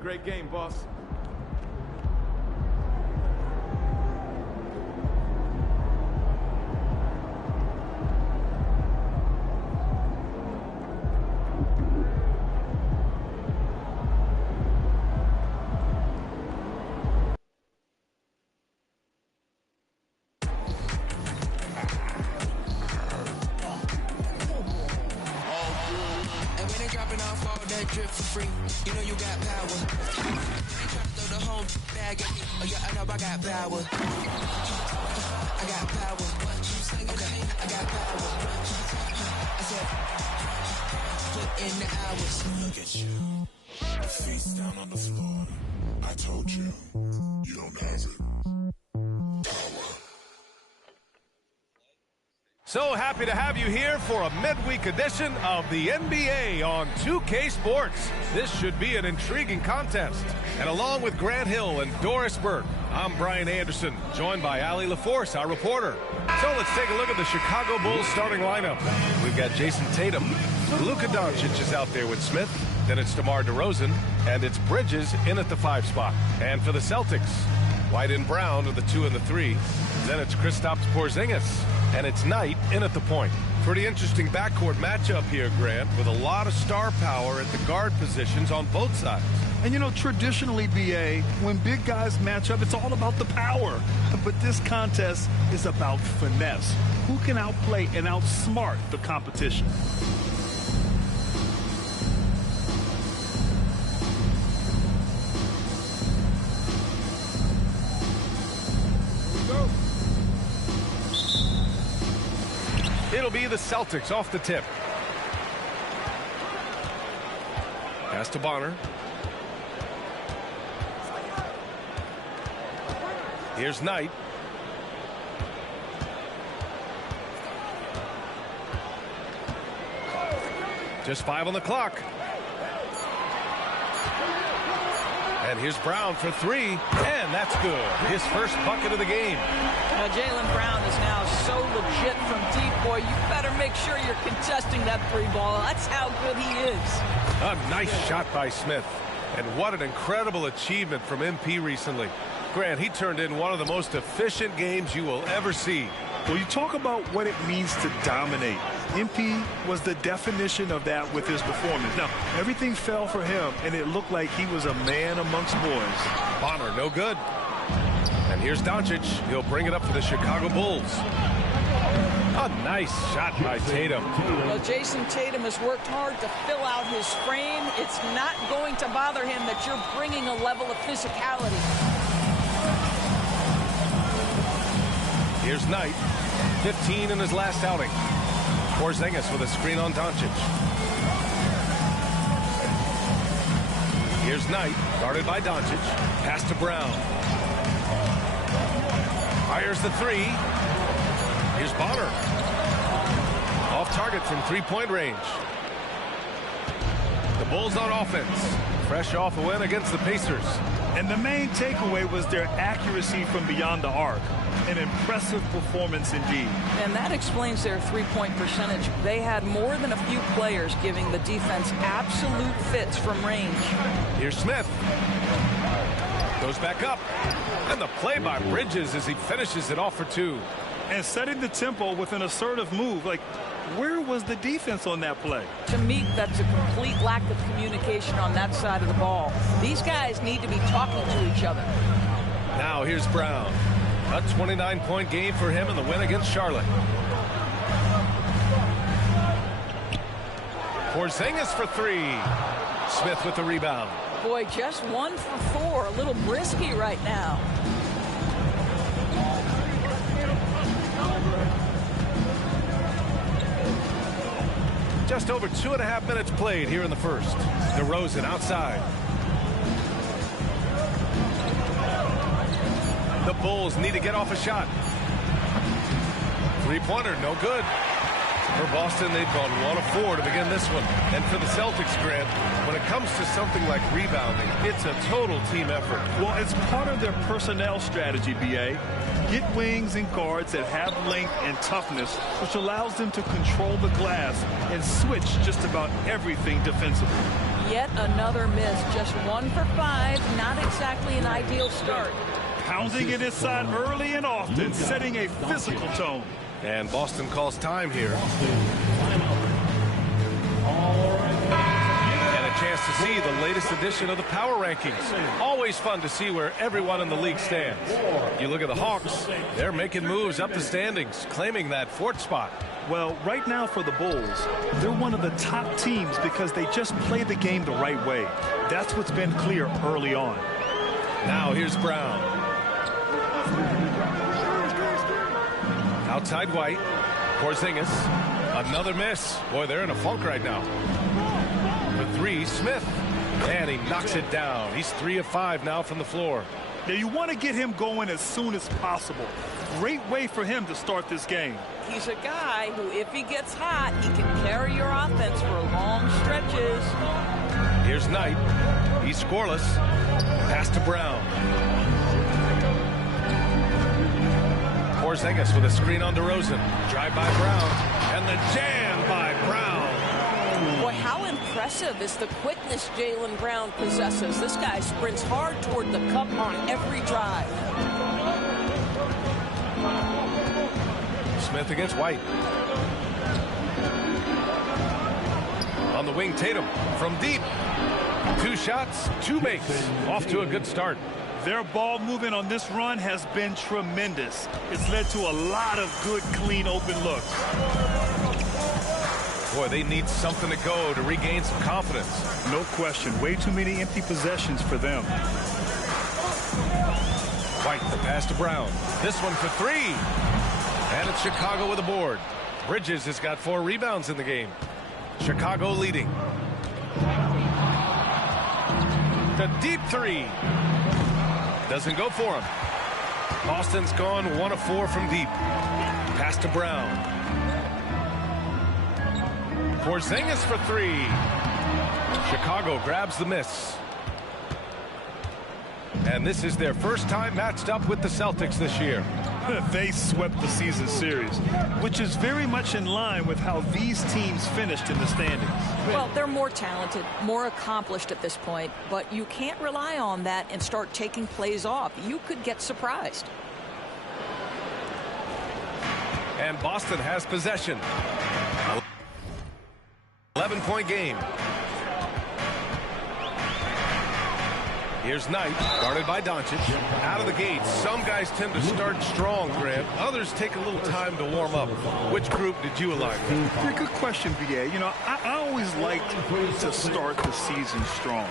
great game, boss. Drip for free, you know you got power. Ain't trying to throw the whole bag at me. Oh yeah, I know I got power. I got power. Okay, I got power. I said, put in the hours. Look at you. Face down on the floor. I told you, you don't have it. Power. So happy to have you here for a midweek edition of the NBA on 2K Sports. This should be an intriguing contest. And along with Grant Hill and Doris Burke, I'm Brian Anderson, joined by Allie LaForce, our reporter. So let's take a look at the Chicago Bulls starting lineup. We've got Jason Tatum. Luka Doncic is out there with Smith. Then it's DeMar DeRozan. And it's Bridges in at the 5 spot. And for the Celtics, White and Brown are the 2 and the 3. Then it's Kristaps Porzingis. And it's Knight in at the point. Pretty interesting backcourt matchup here, Grant, with a lot of star power at the guard positions on both sides. And, you know, traditionally, B.A., when big guys match up, it's all about the power. But this contest is about finesse. Who can outplay and outsmart the competition? It'll be the Celtics off the tip. Pass to Bonner. Here's Knight. Just 5 on the clock. And here's Brown for 3, and that's good. His first bucket of the game. Now, Jaylen Brown is now so legit from deep, boy. You better make sure you're contesting that 3 ball. That's how good he is. A nice shot by Smith. And what an incredible achievement from MP recently. Grant, he turned in one of the most efficient games you will ever see. Well, you talk about what it means to dominate. MP was the definition of that with his performance. Now, everything fell for him, and it looked like he was a man amongst boys. Bonner, no good. And here's Doncic. He'll bring it up for the Chicago Bulls. A nice shot by Tatum. Well, Jason Tatum has worked hard to fill out his frame. It's not going to bother him that you're bringing a level of physicality. Here's Knight, 15 in his last outing. Porzingis with a screen on Doncic. Here's Knight, guarded by Doncic. Pass to Brown. Fires the 3. Here's Bonner. Off target from 3-point range. The Bulls on offense. Fresh off a win against the Pacers. And the main takeaway was their accuracy from beyond the arc. An impressive performance indeed. And that explains their 3-point percentage. They had more than a few players giving the defense absolute fits from range. Here's Smith. Goes back up. And the play by Bridges as he finishes it off for 2. And setting the tempo with an assertive move. Like, where was the defense on that play? To me, that's a complete lack of communication on that side of the ball. These guys need to be talking to each other. Now here's Brown. A 29-point game for him in the win against Charlotte. Porzingis for 3. Smith with the rebound. Boy, just 1 for 4. A little risky right now. Just over 2.5 minutes played here in the first. DeRozan outside. The Bulls need to get off a shot. 3-pointer, no good. For Boston, they've gone 1 of 4 to begin this one. And for the Celtics, Grant, when it comes to something like rebounding, it's a total team effort. Well, it's part of their personnel strategy, B.A. Get wings and guards that have length and toughness, which allows them to control the glass and switch just about everything defensively. Yet another miss. Just 1 for 5. Not exactly an ideal start. Pounding it inside early and often, setting a physical tone. And Boston calls time here. And a chance to see the latest edition of the power rankings. Always fun to see where everyone in the league stands. You look at the Hawks, they're making moves up the standings, claiming that 4th spot. Well, right now for the Bulls, they're one of the top teams because they just play the game the right way. That's what's been clear early on. Now here's Brown. Outside White. Porzingis. Another miss. Boy, they're in a funk right now. For 3, Smith. And he knocks it down. He's 3 of 5 now from the floor. Now you want to get him going as soon as possible. Great way for him to start this game. He's a guy who, if he gets hot, he can carry your offense for long stretches. Here's Knight. He's scoreless. Pass to Brown. Porzingis with a screen on DeRozan. Drive by Brown. And the jam by Brown. Boy, how impressive is the quickness Jaylen Brown possesses. This guy sprints hard toward the cup on every drive. Smith against White. On the wing, Tatum from deep. 2 shots, 2 makes. Off to a good start. Their ball movement on this run has been tremendous. It's led to a lot of good, clean, open looks. Boy, they need something to go to regain some confidence. No question. Way too many empty possessions for them. White, the pass to Brown. This one for 3. And it's Chicago with a board. Bridges has got 4 rebounds in the game. Chicago leading. The deep 3. Doesn't go for him. Boston's gone 1 of 4 from deep. Pass to Brown. Porzingis for 3. Chicago grabs the miss. And this is their first time matched up with the Celtics this year. They swept the season series, which is very much in line with how these teams finished in the standings. Well, they're more talented, more accomplished at this point, but you can't rely on that and start taking plays off. You could get surprised. And Boston has possession. 11-point game. Here's Knight, guarded by Doncic. Out of the gate, some guys tend to start strong, Grant. Others take a little time to warm up. Which group did you align with? Yeah, good question, B.A. You know, I always like to start the season strong.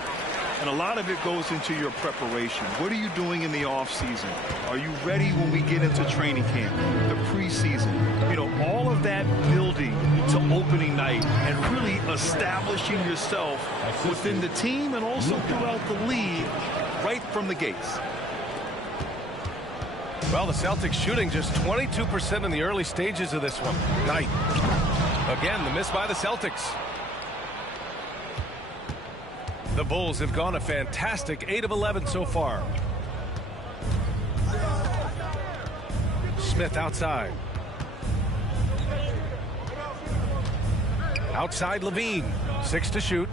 And a lot of it goes into your preparation. What are you doing in the offseason? Are you ready when we get into training camp, the preseason? You know, all of that building to opening night and really establishing yourself within the team and also throughout the league right from the gates. Well, the Celtics shooting just 22% in the early stages of this one. Knight. Again, the miss by the Celtics. The Bulls have gone a fantastic 8 of 11 so far. Smith outside. Outside Levine. 6 to shoot.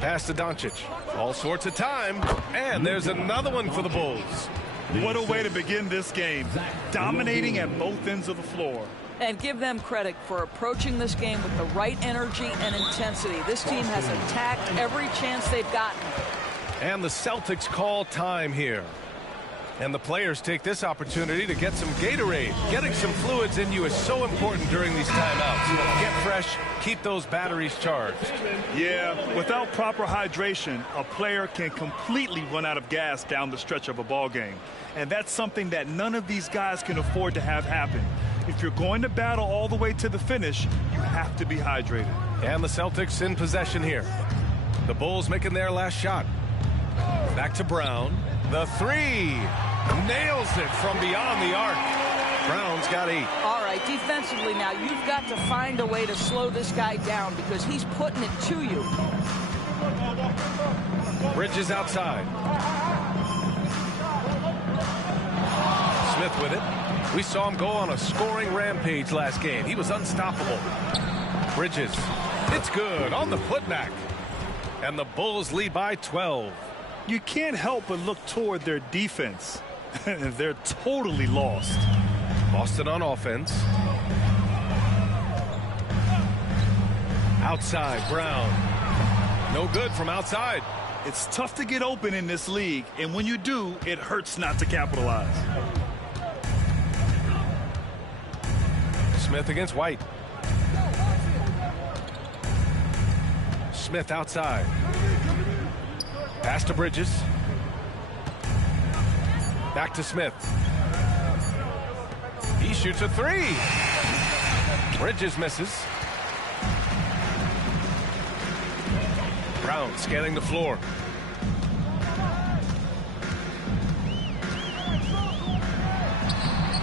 Pass to Doncic. All sorts of time. And there's another one for the Bulls. What a way to begin this game. Dominating at both ends of the floor. And give them credit for approaching this game with the right energy and intensity. This team has attacked every chance they've gotten. And the Celtics call time here. And the players take this opportunity to get some Gatorade. Getting some fluids in you is so important during these timeouts. Get fresh, keep those batteries charged. Yeah, without proper hydration, a player can completely run out of gas down the stretch of a ball game. And that's something that none of these guys can afford to have happen. If you're going to battle all the way to the finish, you have to be hydrated. And the Celtics in possession here. The Bulls making their last shot. Back to Brown. The 3. Nails it from beyond the arc. Brown's got 8. All right, defensively now, you've got to find a way to slow this guy down because he's putting it to you. Bridges outside. Smith with it. We saw him go on a scoring rampage last game. He was unstoppable. Bridges It's good on the putback. And the Bulls lead by 12. You can't help but look toward their defense. They're totally lost. Boston on offense. Outside, Brown. No good from outside. It's tough to get open in this league, and when you do, it hurts not to capitalize. Smith against White. Smith outside. Pass to Bridges. Back to Smith. He shoots a three. Bridges misses. Brown scanning the floor.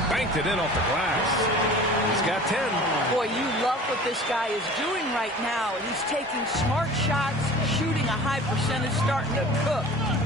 Banked it in off the glass. He's got 10. Boy, you love what this guy is doing right now. He's taking smart shots, shooting a high percentage, starting to cook.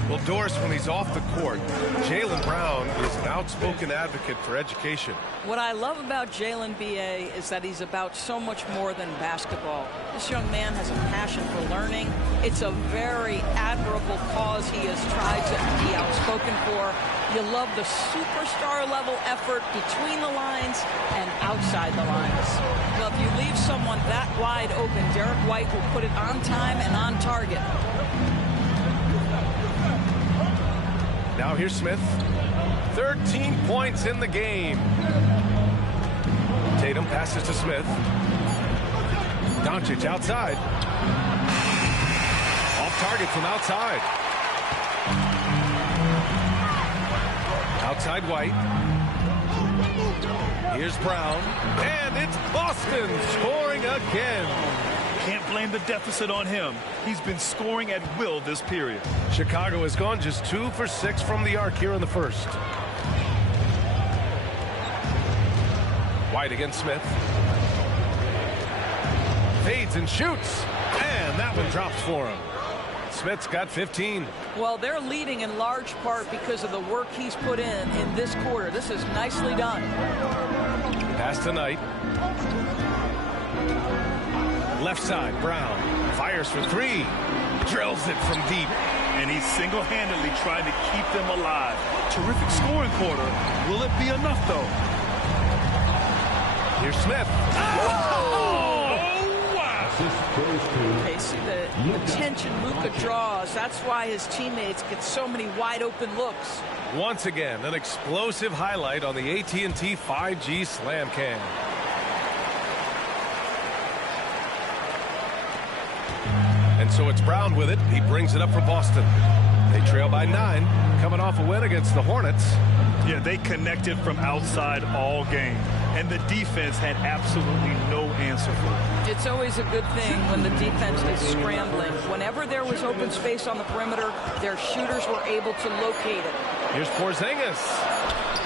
Well, Doris, when he's off the court, Jaylen Brown is an outspoken advocate for education. What I love about Jaylen B.A. is that he's about so much more than basketball. This young man has a passion for learning. It's a very admirable cause he has tried to be outspoken for. You love the superstar level effort between the lines and outside the lines. Well, if you leave someone that wide open, Derek White will put it on time and on target. Now here's Smith. 13 points in the game. Tatum passes to Smith. Doncic outside. Off target from outside. Outside White. Here's Brown. And it's Boston scoring again. Can't blame the deficit on him. He's been scoring at will this period. Chicago has gone just 2 for 6 from the arc here in the first. White against Smith. Fades and shoots. And that one drops for him. Smith's got 15. Well, they're leading in large part because of the work he's put in this quarter. This is nicely done. Pass to Knight. Left side, Brown fires for three. Drills it from deep. And he's single-handedly trying to keep them alive. Terrific scoring quarter. Will it be enough, though? Here's Smith. Oh, wow. Okay, see the attention Luka draws. That's why his teammates get so many wide-open looks. Once again, an explosive highlight on the AT&T 5G Slam Cam. And so it's Brown with it. He brings it up for Boston. They trail by 9, coming off a win against the Hornets. Yeah, they connected from outside all game, and the defense had absolutely no answer for it. It's always a good thing when the defense is scrambling. Whenever there was open space on the perimeter, their shooters were able to locate it. Here's Porzingis.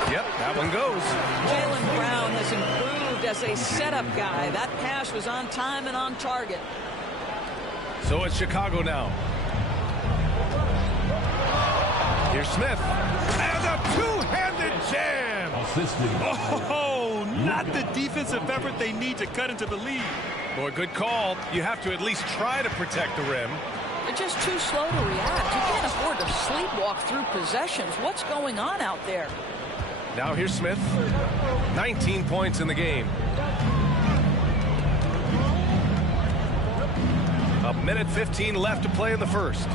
Yep, that one goes. Jaylen Brown has improved as a setup guy. That pass was on time and on target. So it's Chicago now. Here's Smith. And a two-handed jam. Oh, not the defensive effort they need to cut into the lead. Boy, good call. You have to at least try to protect the rim. They're just too slow to react. You can't afford to sleepwalk through possessions. What's going on out there? Now here's Smith. 19 points in the game. A minute 15 left to play in the first.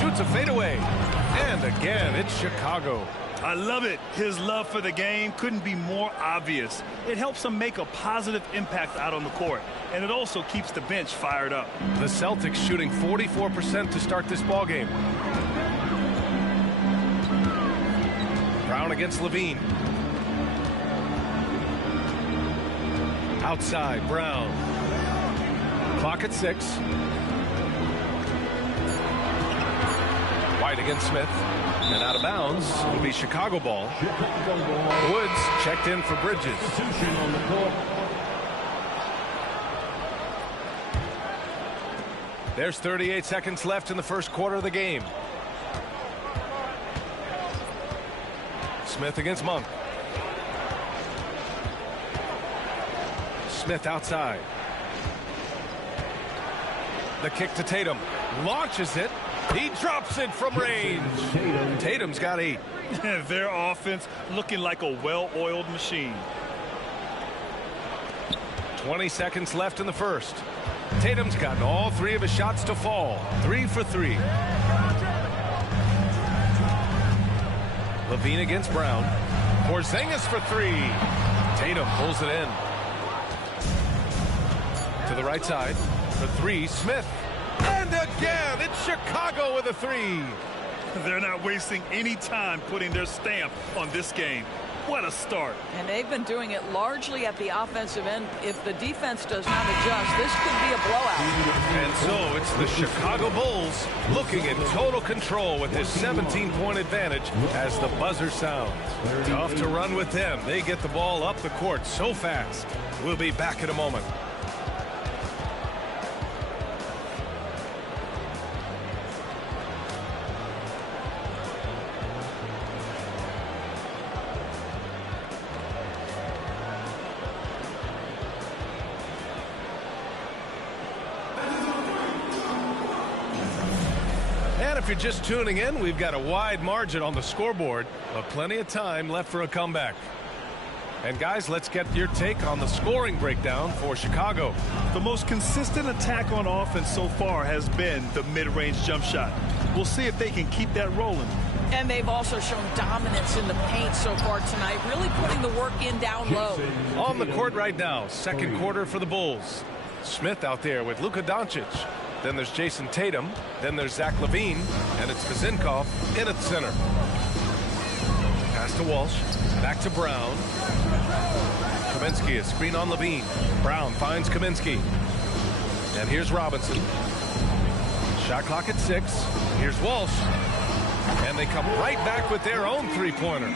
Shoots a fadeaway. And again, it's Chicago. I love it. His love for the game couldn't be more obvious. It helps him make a positive impact out on the court, and it also keeps the bench fired up. The Celtics shooting 44% to start this ball game. Brown against Levine. Outside, Brown. Clock at 6. White against Smith. And out of bounds will be Chicago ball. Woods checked in for Bridges. There's 38 seconds left in the first quarter of the game. Smith against Monk. Smith outside. The kick to Tatum. Launches it. He drops it from range. Tatum's got 8. Their offense looking like a well-oiled machine. 20 seconds left in the first. Tatum's gotten all 3 of his shots to fall. 3 for 3. Levine against Brown. Porzingis for 3. Tatum pulls it in. To the right side. For 3, Smith. And again, it's Chicago with a 3. They're not wasting any time putting their stamp on this game. What a start. And they've been doing it largely at the offensive end. If the defense does not adjust, this could be a blowout. And so it's the Chicago Bulls looking in total control with this 17-point advantage as the buzzer sounds. Tough to run with them. They get the ball up the court so fast. We'll be back in a moment. If you're just tuning in, we've got a wide margin on the scoreboard, but plenty of time left for a comeback. And guys, let's get your take on the scoring breakdown for Chicago. The most consistent attack on offense so far has been the mid-range jump shot. We'll see if they can keep that rolling. And they've also shown dominance in the paint so far tonight, really putting the work in down low. On the court right now, second quarter for the Bulls. Smith out there with Luka Doncic. Then there's Jason Tatum. Then there's Zach LaVine. And it's Vezinkov in at center. Pass to Walsh. Back to Brown. Kaminsky, a screen on LaVine. Brown finds Kaminsky. And here's Robinson. Shot clock at 6. Here's Walsh. And they come right back with their own three-pointer.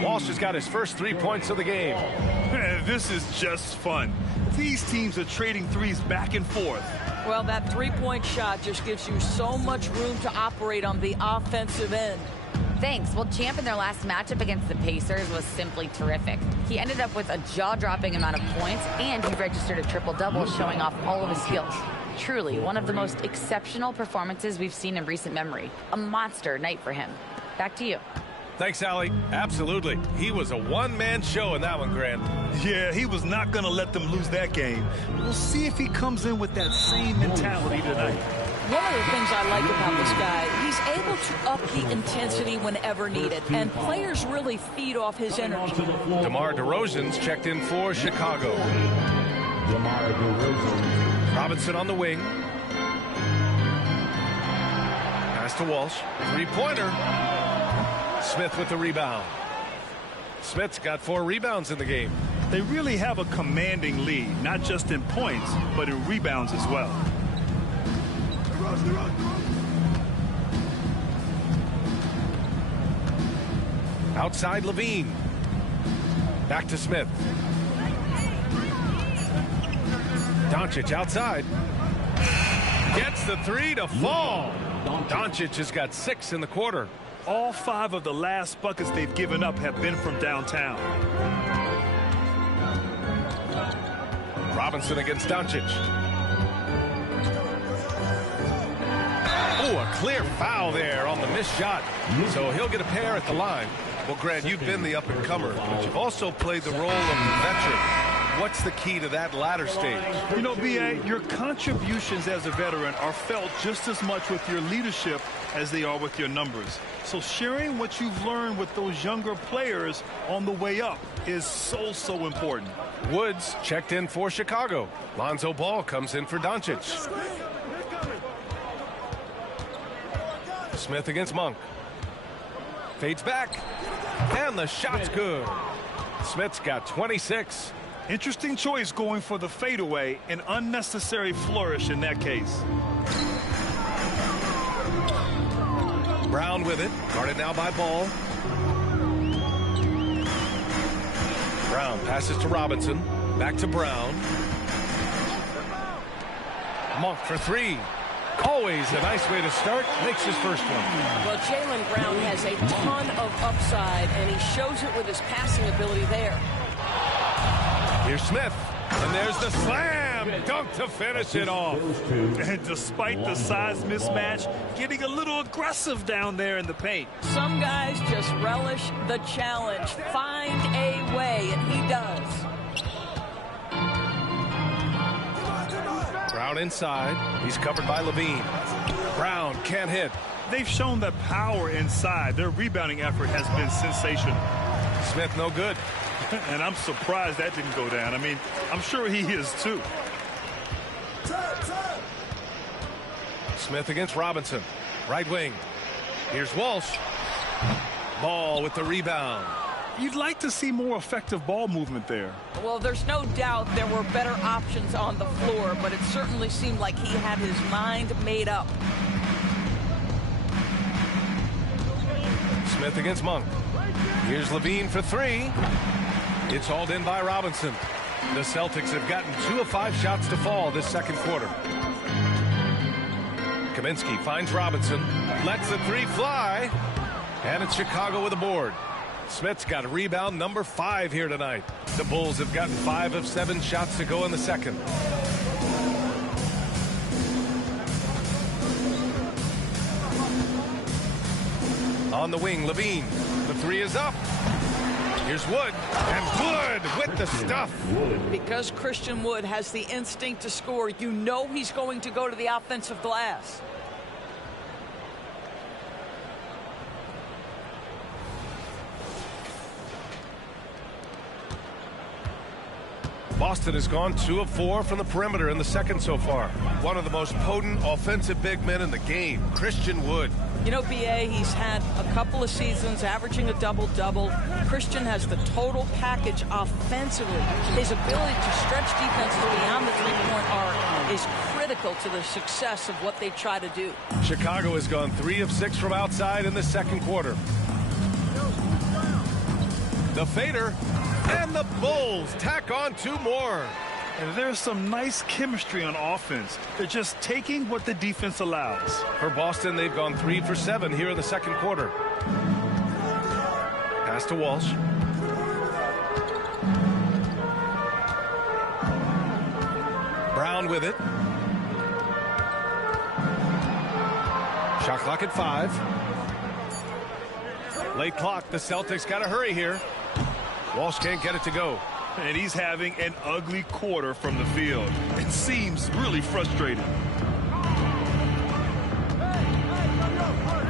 Walsh has got his first 3 points of the game. This is just fun. These teams are trading threes back and forth. Well, that three-point shot just gives you so much room to operate on the offensive end. Thanks. Well, Champ in their last matchup against the Pacers was simply terrific. He ended up with a jaw-dropping amount of points, and he registered a triple-double, showing off all of his skills. Truly, one of the most exceptional performances we've seen in recent memory. A monster night for him. Back to you. Thanks, Allie. Absolutely. He was a one-man show in that one, Grant. Yeah, he was not going to let them lose that game. We'll see if he comes in with that same mentality tonight. One of the things I like about this guy, he's able to up the intensity whenever needed, and players really feed off his energy. DeMar DeRozan's checked in for Chicago. Robinson on the wing. Pass to Walsh. Three-pointer. Smith with the rebound. Smith's got 4 rebounds in the game. They really have a commanding lead, not just in points, but in rebounds as well. Outside Levine. Back to Smith. Doncic outside. Gets the 3 to fall. Doncic has got 6 in the quarter. All 5 of the last buckets they've given up have been from downtown. Robinson against Doncic. Oh, a clear foul there on the missed shot. So he'll get a pair at the line. Well, Grant, you've been the up-and-comer, but you've also played the role of the veteran. What's the key to that latter stage? You know, B.A., your contributions as a veteran are felt just as much with your leadership as they are with your numbers. So sharing what you've learned with those younger players on the way up is so important. Woods checked in for Chicago. Lonzo Ball comes in for Doncic. Smith against Monk. Fades back. And the shot's good. Smith's got 26. Interesting choice going for the fadeaway, an unnecessary flourish in that case. Brown with it, guarded now by Ball. Brown passes to Robinson, back to Brown. Monk for 3. Always a nice way to start, makes his first one. Well, Jaylen Brown has a ton of upside, and he shows it with his passing ability there. Here's Smith, and there's the slam. slam dunk to finish it off. And despite the size mismatch, getting a little aggressive down there in the paint. Some guys just relish the challenge. Find a way, and he does. Brown inside. He's covered by Levine. Brown can't hit. They've shown the power inside. Their rebounding effort has been sensational. Smith no good. And I'm surprised that didn't go down. I mean, I'm sure he is too. Smith against Robinson. Right wing. Here's Walsh. Ball with the rebound. You'd like to see more effective ball movement there. Well, there's no doubt there were better options on the floor, but it certainly seemed like he had his mind made up. Smith against Monk. Here's Levine for three. It's hauled in by Robinson. The Celtics have gotten 2 of 5 shots to fall this second quarter. Kaminsky finds Robinson, lets the three fly, and it's Chicago with a board. Smith's got a rebound number 5 here tonight. The Bulls have gotten 5 of 7 shots to go in the second. On the wing, Levine. The three is up. Here's Wood, and Wood with the stuff. Because Christian Wood has the instinct to score, you know he's going to go to the offensive glass. Boston has gone 2 of 4 from the perimeter in the second so far. One of the most potent offensive big men in the game, Christian Wood. You know, BA, he's had a couple of seasons averaging a double-double. Christian has the total package offensively. His ability to stretch defenses beyond the three-point arc is critical to the success of what they try to do. Chicago has gone 3 of 6 from outside in the second quarter. The fader, and the Bulls tack on 2 more. And there's some nice chemistry on offense. They're just taking what the defense allows. For Boston, they've gone 3 for 7 here in the second quarter. Pass to Walsh. Brown with it. Shot clock at 5. Late clock. The Celtics got to hurry here. Walsh can't get it to go. And he's having an ugly quarter from the field. It seems really frustrated.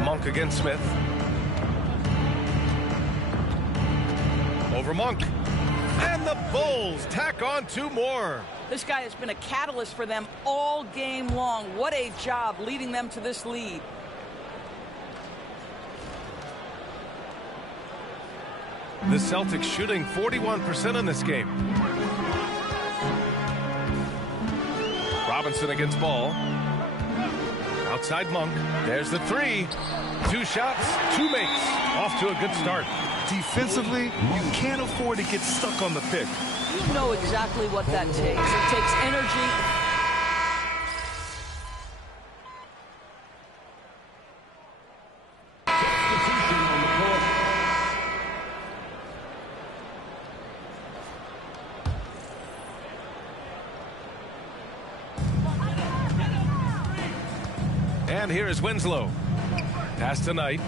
Monk against Smith. Over Monk. And the Bulls tack on 2 more. This guy has been a catalyst for them all game long. What a job leading them to this lead. The Celtics shooting 41% in this game. Robinson against Ball. Outside Monk. There's the 3. 2 shots, 2 makes. Off to a good start. Defensively, you can't afford to get stuck on the pick. You know exactly what that takes. It takes energy. And here is Winslow. Pass to Knight.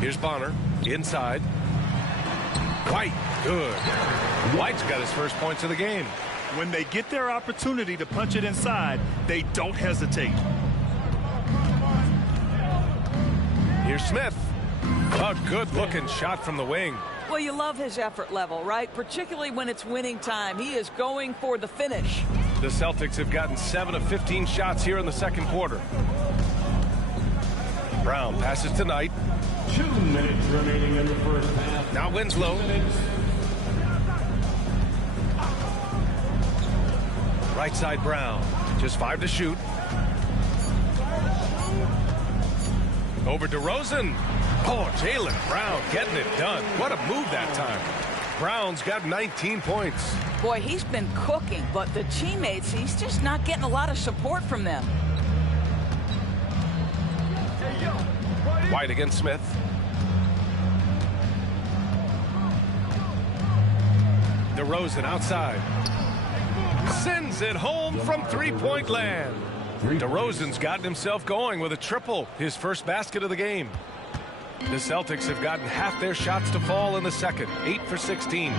Here's Bonner. Inside. White. Good. White's got his first points of the game. When they get their opportunity to punch it inside, they don't hesitate. Here's Smith. A good-looking shot from the wing. Well, you love his effort level, right? Particularly when it's winning time. He is going for the finish. The Celtics have gotten 7 of 15 shots here in the second quarter. Brown passes to Knight. 2 minutes remaining in the first half. Now Winslow. Right side Brown. Just 5 to shoot. Over DeRozan. Oh, Jaylen Brown getting it done. What a move that time. Brown's got 19 points. Boy, he's been cooking, but the teammates, he's just not getting a lot of support from them. White against Smith. DeRozan outside. Sends it home from three-point land. DeRozan's gotten himself going with a triple, his first basket of the game. The Celtics have gotten half their shots to fall in the second, 8 for 16.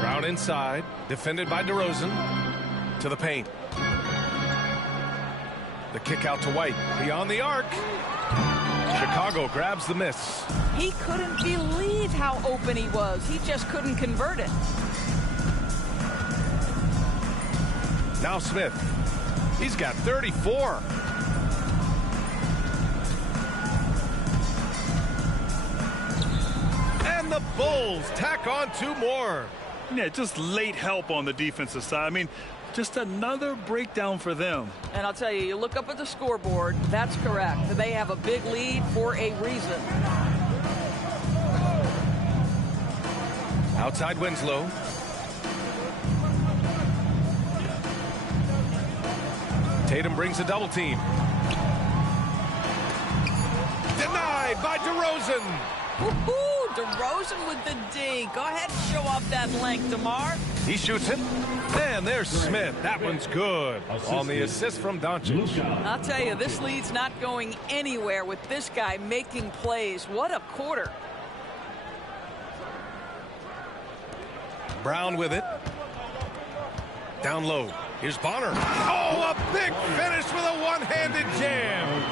Brown inside, defended by DeRozan. To the paint. The kick out to White, beyond the arc. Chicago grabs the miss. He couldn't believe how open he was. He just couldn't convert it. Now Smith. He's got 34. And the Bulls tack on 2 more. Yeah, just late help on the defensive side. I mean, just another breakdown for them. And I'll tell you, you look up at the scoreboard, that's correct. They have a big lead for a reason. Outside Winslow. Tatum brings a double team. Denied by DeRozan. Woohoo! DeRozan with the D. Go ahead and show off that length, DeMar. He shoots it. And there's Smith. That one's good. On the assist from Doncic. I'll tell you, this lead's not going anywhere with this guy making plays. What a quarter. Brown with it. Down low. Here's Bonner. Oh, a big finish with a one-handed jam.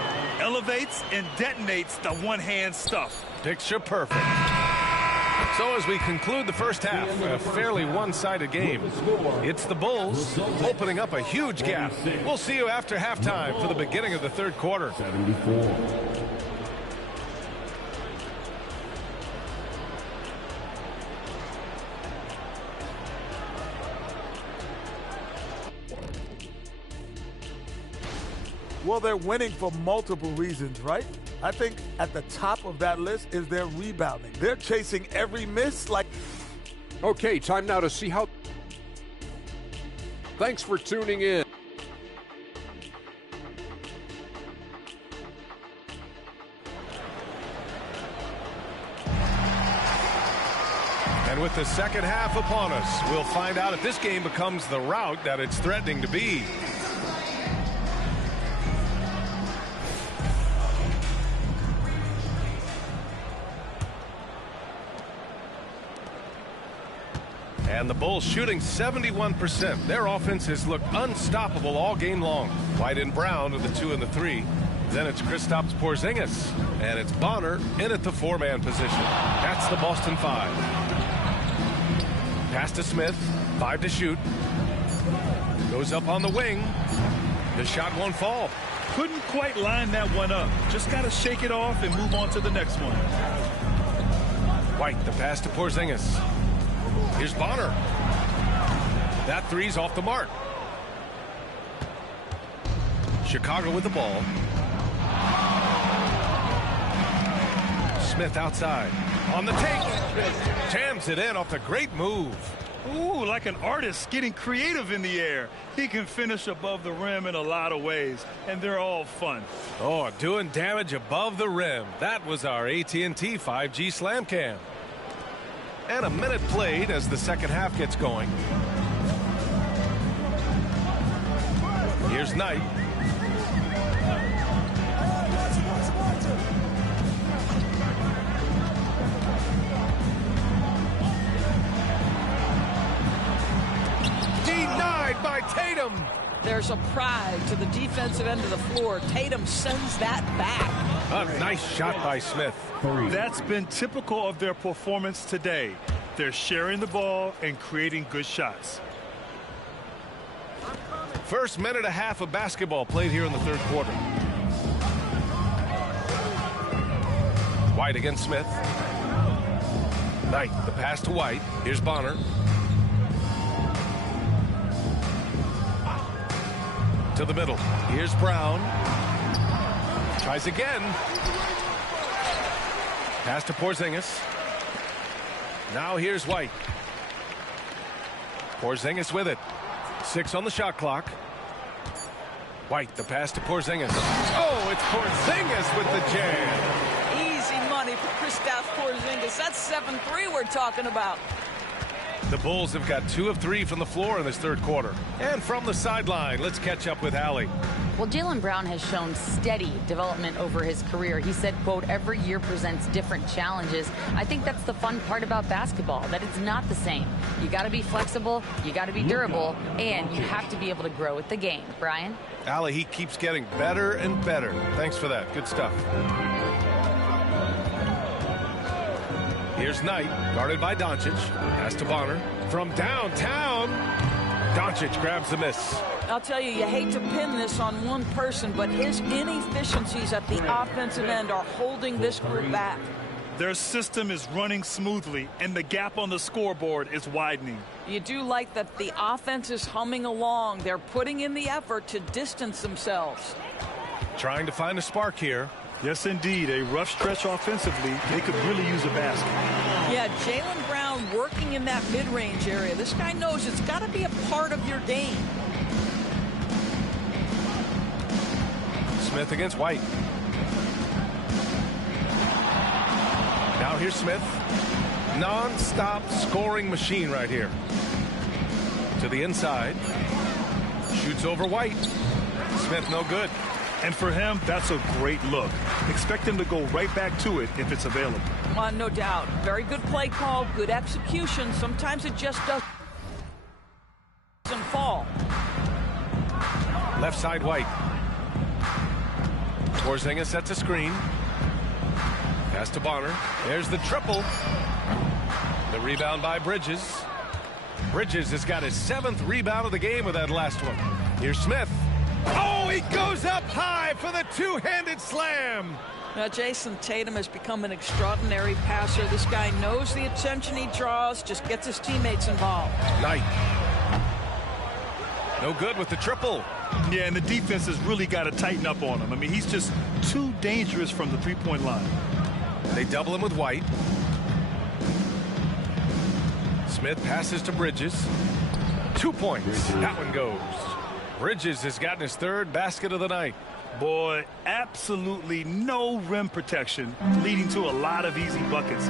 Elevates and detonates the one-hand stuff. Picture perfect. So as we conclude the first half, a fairly one-sided game. It's the Bulls opening up a huge gap. We'll see you after halftime for the beginning of the third quarter. 74. Well, they're winning for multiple reasons, right? I think at the top of that list is their rebounding. They're chasing every miss like... Okay, time now to see how... Thanks for tuning in. And with the second half upon us, we'll find out if this game becomes the rout that it's threatening to be. And the Bulls shooting 71%. Their offense has looked unstoppable all game long. White and Brown are the 2 and the 3. Then it's Kristaps Porzingis. And it's Bonner in at the 4-man position. That's the Boston 5. Pass to Smith. 5 to shoot. Goes up on the wing. The shot won't fall. Couldn't quite line that one up. Just got to shake it off and move on to the next one. White, the pass to Porzingis. Here's Bonner. That three's off the mark. Chicago with the ball. Smith outside. On the take. Jams it in off the great move. Ooh, like an artist getting creative in the air. He can finish above the rim in a lot of ways, and they're all fun. Oh, doing damage above the rim. That was our AT&T 5G Slam Cam. And a minute played as the second half gets going. Here's Knight. Denied by Tatum. There's a pride to the defensive end of the floor. Tatum sends that back. A nice shot by Smith. That's been typical of their performance today. They're sharing the ball and creating good shots. First minute and a half of basketball played here in the third quarter. White against Smith. Knight, the pass to White. Here's Bonner. To the middle. Here's Brown. Tries again. Pass to Porzingis. Now here's White. Porzingis with it. 6 on the shot clock. White, the pass to Porzingis. Oh, it's Porzingis with the jam. Easy money Kristaps Porzingis. That's 7-3 we're talking about. The Bulls have got 2 of 3 from the floor in this third quarter. And from the sideline, let's catch up with Allie. Well, Jaylen Brown has shown steady development over his career. He said, quote, every year presents different challenges. I think that's the fun part about basketball, that it's not the same. You got to be flexible, you got to be durable, and you have to be able to grow with the game. Brian? Allie, he keeps getting better and better. Thanks for that. Good stuff. Here's Knight, guarded by Doncic. Pass to Bonner. From downtown, Doncic grabs the miss. I'll tell you, you hate to pin this on one person, but his inefficiencies at the offensive end are holding this group back. Their system is running smoothly, and the gap on the scoreboard is widening. You do like that the offense is humming along. They're putting in the effort to distance themselves. Trying to find a spark here. Yes, indeed. A rough stretch offensively. They could really use a basket. Yeah, Jaylen Brown working in that mid-range area. This guy knows it's got to be a part of your game. Smith against White. Now here's Smith. Non-stop scoring machine right here. To the inside. Shoots over White. Smith no good. And for him, that's a great look. Expect him to go right back to it if it's available. No doubt. Very good play call, good execution. Sometimes it just doesn't fall. Left side White. Porzingis sets a screen. Pass to Bonner. There's the triple. The rebound by Bridges. Bridges has got his 7th rebound of the game with that last one. Here's Smith. Oh, he goes up high for the two-handed slam. Now, Jason Tatum has become an extraordinary passer. This guy knows the attention he draws, just gets his teammates involved. Knight. No good with the triple. Yeah, and the defense has really got to tighten up on him. I mean, he's just too dangerous from the three-point line. They double him with White. Smith passes to Bridges. 2 points. That one goes. Bridges has gotten his 3rd basket of the night. Boy, absolutely no rim protection, leading to a lot of easy buckets.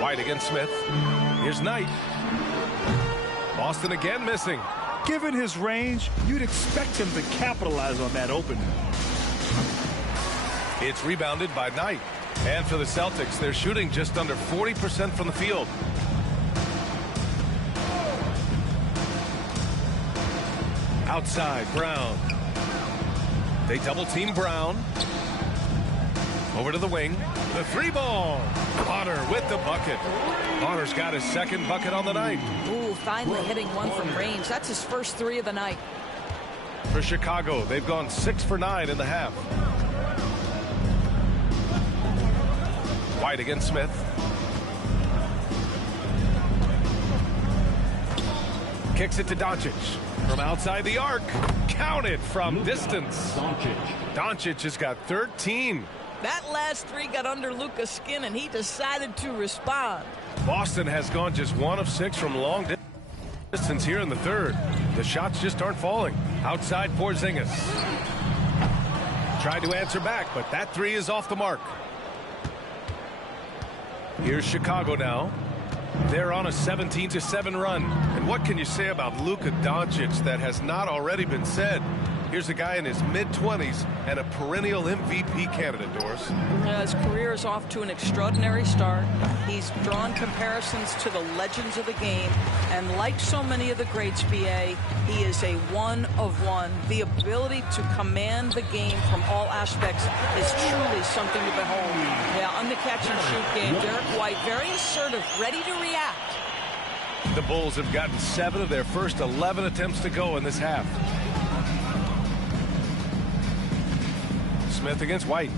White against Smith. Here's Knight. Boston again missing. Given his range, you'd expect him to capitalize on that opening. It's rebounded by Knight. And for the Celtics, they're shooting just under 40% from the field. Outside, Brown. They double team Brown. Over to the wing. The 3-ball. Bonner with the bucket. Bonner's got his 2nd bucket on the night. Ooh, finally hitting one from range. That's his first 3 of the night. For Chicago, they've gone 6 for 9 in the half. White against Smith. Kicks it to Doncic. From outside the arc. Counted from distance. Doncic has got 13. That last 3 got under Luka's skin, and he decided to respond. Boston has gone just 1 of 6 from long distance here in the 3rd. The shots just aren't falling. Outside Porzingis. Tried to answer back, but that 3 is off the mark. Here's Chicago now. They're on a 17-7 run. And what can you say about Luka Doncic that has not already been said? Here's a guy in his mid-20s and a perennial MVP candidate, Doris. His career is off to an extraordinary start. He's drawn comparisons to the legends of the game. And like so many of the greats, BA, he is a one of one. The ability to command the game from all aspects is truly something to behold. Yeah, on the catch-and-shoot game, Derek White, very assertive, ready to react. The Bulls have gotten 7 of their first 11 attempts to go in this half. Smith against White.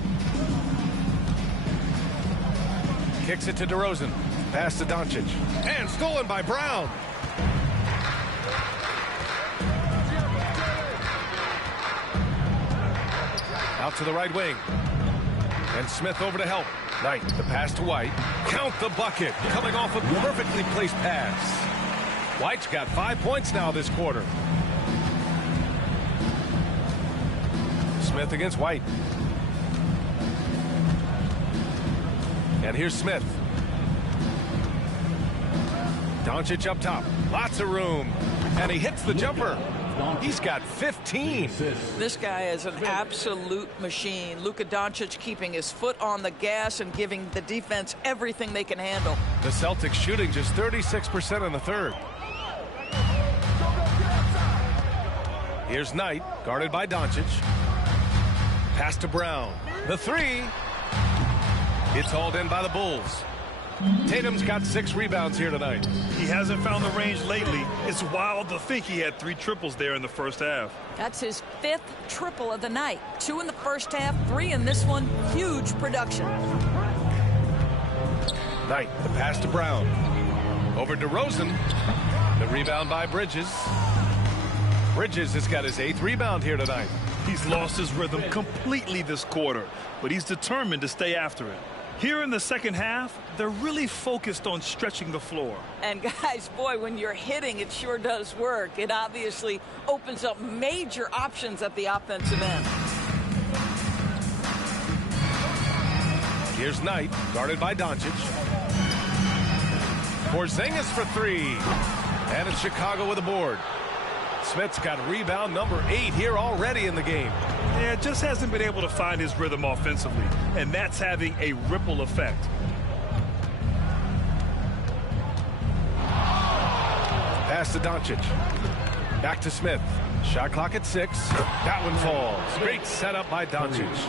Kicks it to DeRozan. Pass to Doncic. And stolen by Brown. Out to the right wing. And Smith over to help. Knight, the pass to White. Count the bucket. Coming off a perfectly placed pass. White's got 5 points now this quarter. Smith against White. And here's Smith. Doncic up top. Lots of room. And he hits the jumper. He's got 15. This guy is an absolute machine. Luka Doncic keeping his foot on the gas and giving the defense everything they can handle. The Celtics shooting just 36% in the third. Here's Knight, guarded by Doncic. Pass to Brown. The three. It's hauled in by the Bulls. Tatum's got 6 rebounds here tonight. He hasn't found the range lately. It's wild to think he had 3 triples there in the first half. That's his 5th triple of the night. 2 in the first half, 3 in this one. Huge production. Knight, the pass to Brown. Over to DeRozan. The rebound by Bridges. Bridges has got his 8th rebound here tonight. He's lost his rhythm completely this quarter, but he's determined to stay after it. Here in the second half, they're really focused on stretching the floor. And guys, boy, when you're hitting, it sure does work. It obviously opens up major options at the offensive end. Here's Knight, guarded by Doncic. Porzingis for 3. And it's Chicago with a board. Smith's got rebound number 8 here already in the game. Yeah, just hasn't been able to find his rhythm offensively, and that's having a ripple effect. Pass to Doncic. Back to Smith. Shot clock at 6. That one falls. Great setup by Doncic.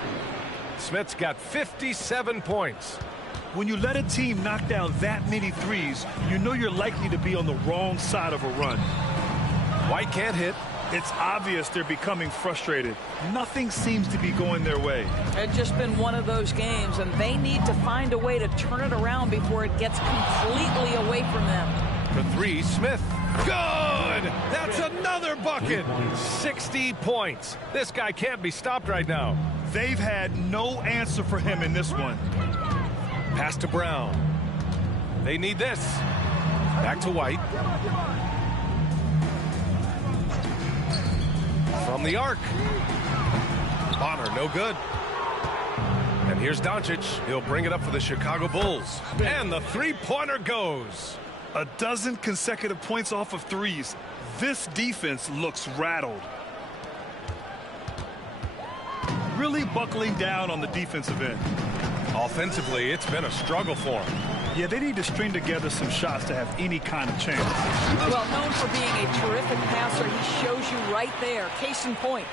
Smith's got 57 points. When you let a team knock down that many threes, you know you're likely to be on the wrong side of a run. White can't hit. It's obvious they're becoming frustrated. Nothing seems to be going their way. It's just been one of those games, and they need to find a way to turn it around before it gets completely away from them. For 3, Smith. Good! That's another bucket! 60 points. This guy can't be stopped right now. They've had no answer for him in this one. Pass to Brown. They need this. Back to White. From the arc. Bonner, no good. And here's Doncic. He'll bring it up for the Chicago Bulls. And the three-pointer goes. A dozen consecutive points off of threes. This defense looks rattled. Really buckling down on the defensive end. Offensively, it's been a struggle for him. Yeah, they need to string together some shots to have any kind of chance. Well, known for being a terrific passer, he shows you right there. Case in point.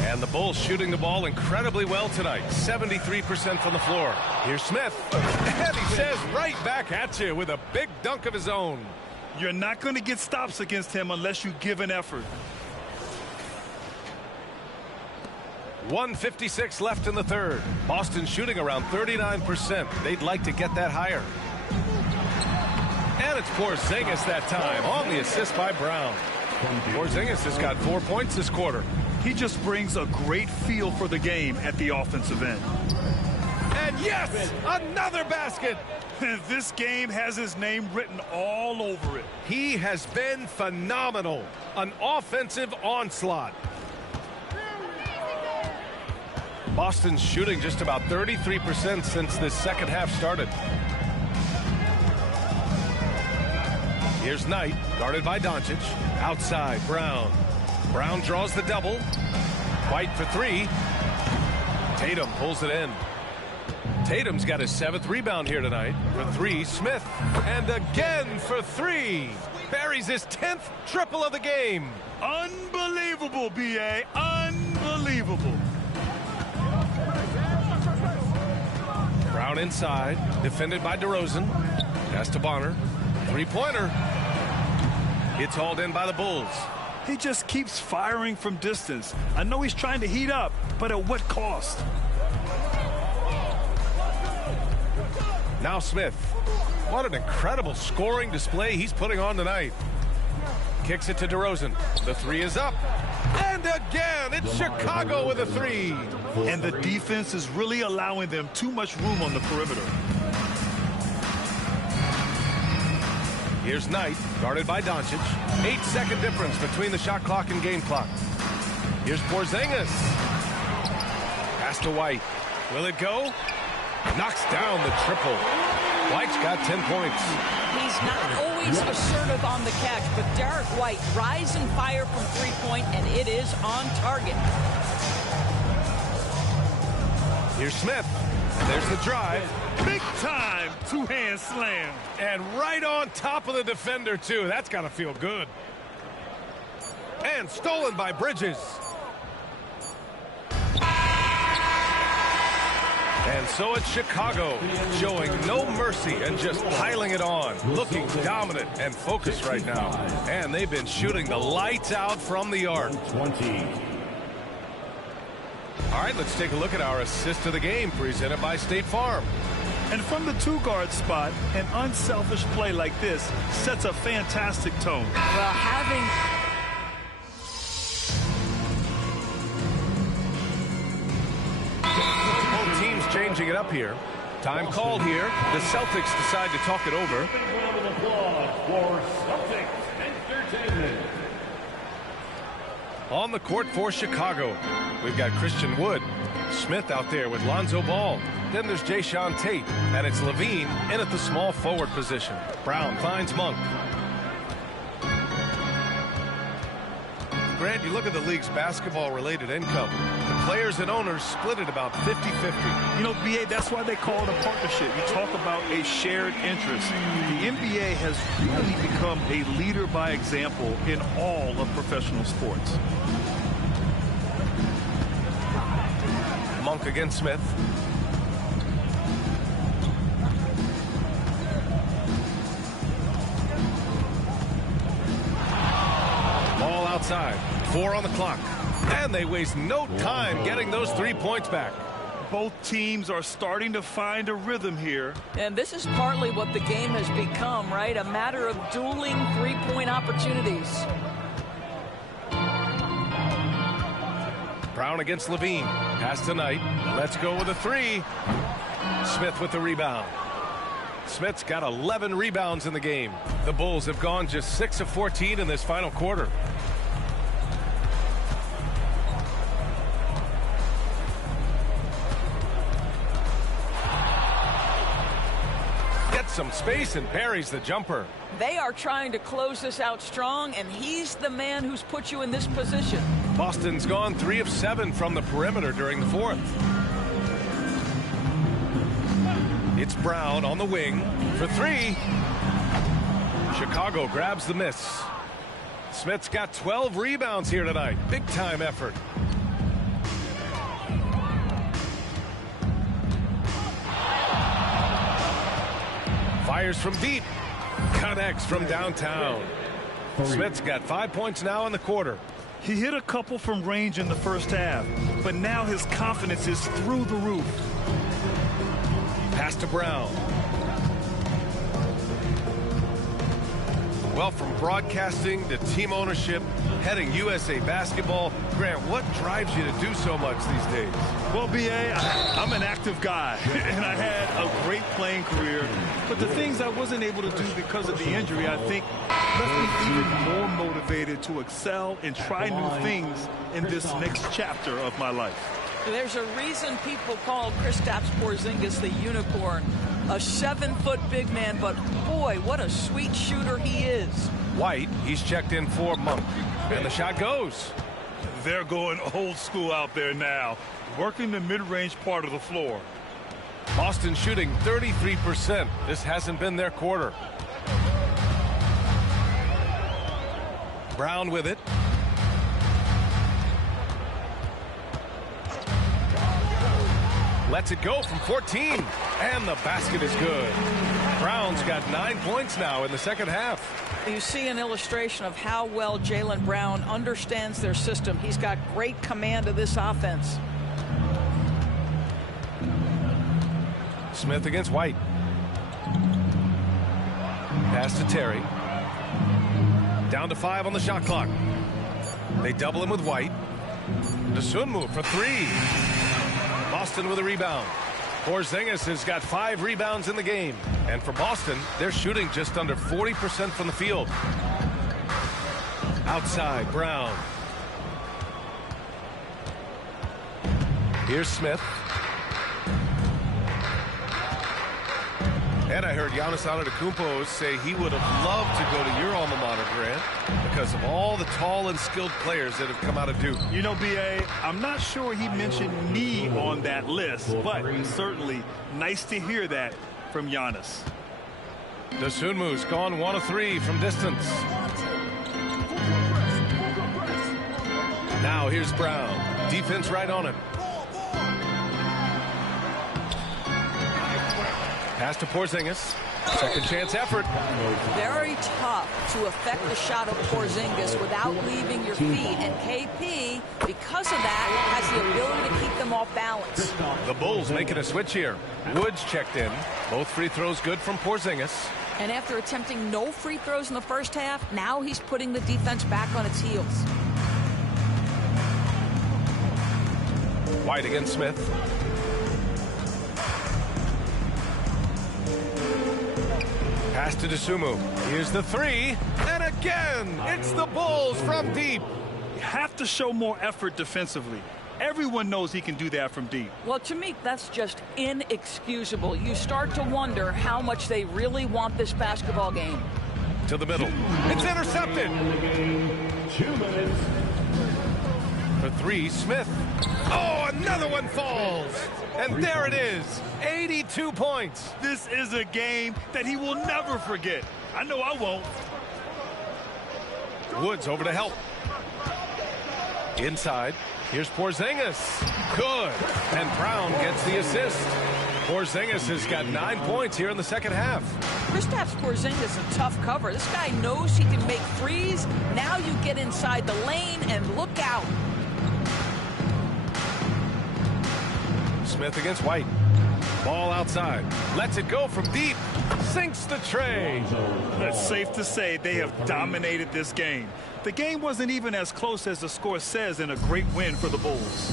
And the Bulls shooting the ball incredibly well tonight. 73% from the floor. Here's Smith. And he says right back at you with a big dunk of his own. You're not going to get stops against him unless you give an effort. 1:56 left in the third. Boston shooting around 39%. They'd like to get that higher. And it's Porzingis that time on the assist by Brown. Porzingis has got 4 points this quarter. He just brings a great feel for the game at the offensive end. And yes, another basket. This game has his name written all over it. He has been phenomenal. An offensive onslaught. Boston's shooting just about 33% since this second half started. Here's Knight, guarded by Doncic. Outside, Brown. Brown draws the double. White for 3. Tatum pulls it in. Tatum's got his 7th rebound here tonight. For 3, Smith. And again for 3. Buries his 10th triple of the game. Unbelievable, B.A. Unbelievable. Brown inside, defended by DeRozan. Pass to Bonner. Three-pointer. It's hauled in by the Bulls. He just keeps firing from distance. I know he's trying to heat up, but at what cost? Now Smith. What an incredible scoring display he's putting on tonight. Kicks it to DeRozan. The 3 is up. And again, it's Chicago with a 3. And the defense is really allowing them too much room on the perimeter. Here's Knight, guarded by Doncic. 8-second difference between the shot clock and game clock. Here's Porzingis. Pass to White. Will it go? Knocks down the triple. White's got 10 points. He's not always assertive on the catch, but Derek White, rise and fire from three-point, and it is on target. Here's Smith. There's the drive. Big time two-hand slam. And right on top of the defender, too. That's got to feel good. And stolen by Bridges. And so it's Chicago, showing no mercy and just piling it on, looking dominant and focused right now. And they've been shooting the lights out from the arc. 20. All right, let's take a look at our assist of the game, presented by State Farm. And from the two-guard spot, an unselfish play like this sets a fantastic tone. Well, having... Changing it up here. Time called here. The Celtics decide to talk it over. Round of applause for Celtics Entertainment. On the court for Chicago, we've got Christian Wood. Smith out there with Lonzo Ball. Then there's Jayshawn Tate, and it's Levine in at the small forward position. Brown finds Monk. Grant, you look at the league's basketball-related income. The players and owners split it about 50-50. You know, BA, that's why they call it a partnership. You talk about a shared interest. The NBA has really become a leader by example in all of professional sports. Monk against Smith. Ball outside. 4 on the clock. And they waste no time getting those 3 points back. Both teams are starting to find a rhythm here. And this is partly what the game has become, right? A matter of dueling three-point opportunities. Brown against Levine. Pass tonight. Let's go with a 3. Smith with the rebound. Smith's got 11 rebounds in the game. The Bulls have gone just 6 of 14 in this final quarter. Gets some space and buries the jumper. They are trying to close this out strong, and he's the man who's put you in this position. Boston's gone 3 of 7 from the perimeter during the 4th. It's Brown on the wing for 3. Chicago grabs the miss. Smith's got 12 rebounds here tonight. Big time effort. Fires from deep. Connects from downtown. Smith's got 5 points now in the quarter. He hit a couple from range in the first half, but now his confidence is through the roof. Pass to Brown. Well, from broadcasting to team ownership, heading USA Basketball, Grant, what drives you to do so much these days? Well, BA, I'm an active guy, and I had a great playing career. But the things I wasn't able to do because of the injury, I think, left me even more motivated to excel and try new things in this next chapter of my life. There's a reason people call Kristaps Porzingis the unicorn. A 7-foot big man, but boy, what a sweet shooter he is. White, he's checked in for Monk. And the shot goes. They're going old school out there now, working the mid-range part of the floor. Boston shooting 33%. This hasn't been their quarter. Brown with it. Lets it go from 14. And the basket is good. Brown's got 9 points now in the second half. You see an illustration of how well Jaylen Brown understands their system. He's got great command of this offense. Smith against White. Pass to Terry. Down to 5 on the shot clock. They double him with White. Dosunmu for 3. Boston with a rebound. Porzingis has got 5 rebounds in the game. And for Boston, they're shooting just under 40% from the field. Outside, Brown. Here's Smith. And I heard Giannis Antetokounmpo say he would have loved to go to your alma mater, Grant, because of all the tall and skilled players that have come out of Duke. You know, B.A., I'm not sure he mentioned me on that list, but certainly nice to hear that from Giannis. Dosunmu's gone 1 of 3 from distance. Now here's Brown. Defense right on him. Pass to Porzingis. Second chance effort. Very tough to affect the shot of Porzingis without leaving your feet. And KP, because of that, has the ability to keep them off balance. The Bulls making a switch here. Woods checked in. Both free throws good from Porzingis. And after attempting no free throws in the first half, now he's putting the defense back on its heels. White against Smith. Pass to Dosunmu. Here's the 3. And again, it's the Bulls from deep. You have to show more effort defensively. Everyone knows he can do that from deep. Well, to me, that's just inexcusable. You start to wonder how much they really want this basketball game. To the middle. It's intercepted. 2 minutes. For 3, Smith. Oh, another one falls. And there it is. 82 points. This is a game that he will never forget. I know I won't. Woods over to help. Inside. Here's Porzingis. Good. And Brown gets the assist. Porzingis has got 9 points here in the second half. Kristaps Porzingis a tough cover. This guy knows he can make threes. Now you get inside the lane and look out. Smith against White. Ball outside. Lets it go from deep. Sinks the tray. It's safe to say they have dominated this game. The game wasn't even as close as the score says in a great win for the Bulls.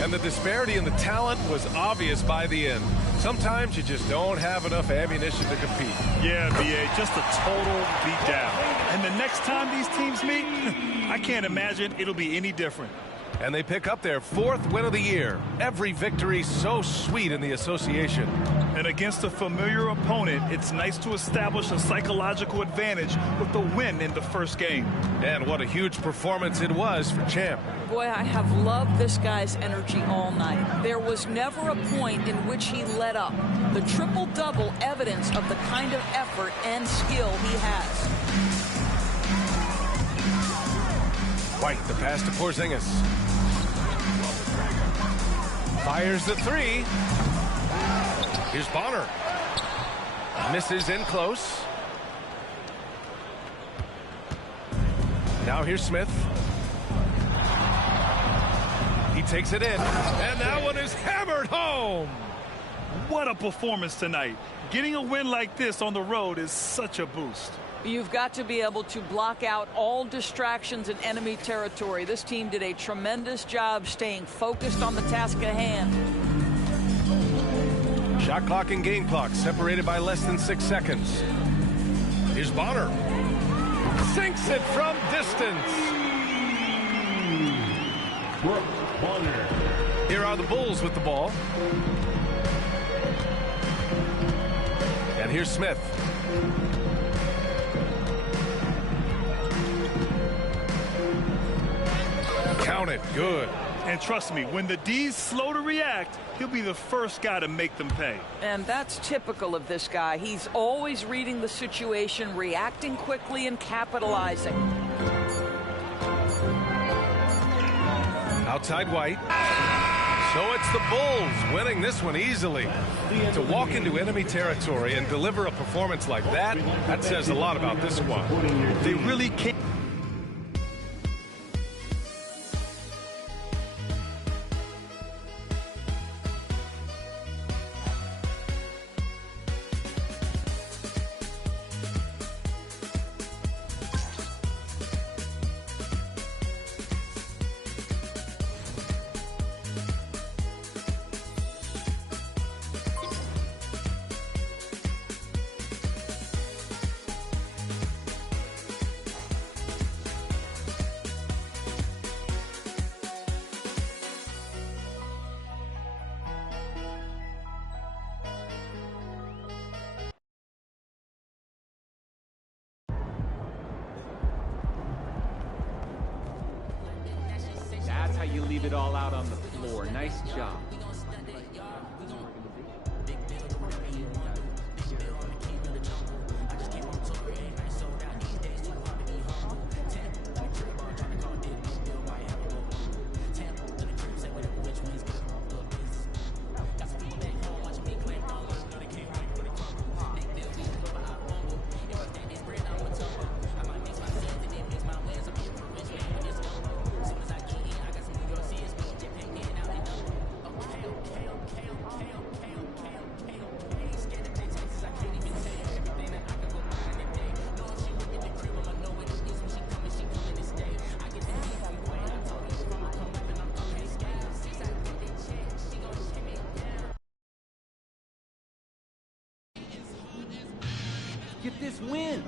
And the disparity in the talent was obvious by the end. Sometimes you just don't have enough ammunition to compete. Yeah, B.A., just a total beatdown. And the next time these teams meet, I can't imagine it'll be any different. And they pick up their 4th win of the year. Every victory so sweet in the association. And against a familiar opponent, it's nice to establish a psychological advantage with the win in the first game. And what a huge performance it was for Champ. Boy, I have loved this guy's energy all night. There was never a point in which he let up. The triple-double evidence of the kind of effort and skill he has. White, the pass to Porzingis. Fires the 3. Here's Bonner. Misses in close. Now here's Smith. He takes it in. And that one is hammered home. What a performance tonight. Getting a win like this on the road is such a boost. You've got to be able to block out all distractions in enemy territory. This team did a tremendous job staying focused on the task at hand. Shot clock and game clock separated by less than 6 seconds. Here's Bonner. Sinks it from distance. Here are the Bulls with the ball. And here's Smith. Count it. Good. And trust me, when the D's slow to react, he'll be the first guy to make them pay. And that's typical of this guy. He's always reading the situation, reacting quickly, and capitalizing. Outside White. So it's the Bulls winning this one easily. To walk into enemy territory and deliver a performance like that, that says a lot about this squad. They really can't. you leave it all out on the floor. Nice job. Get this win.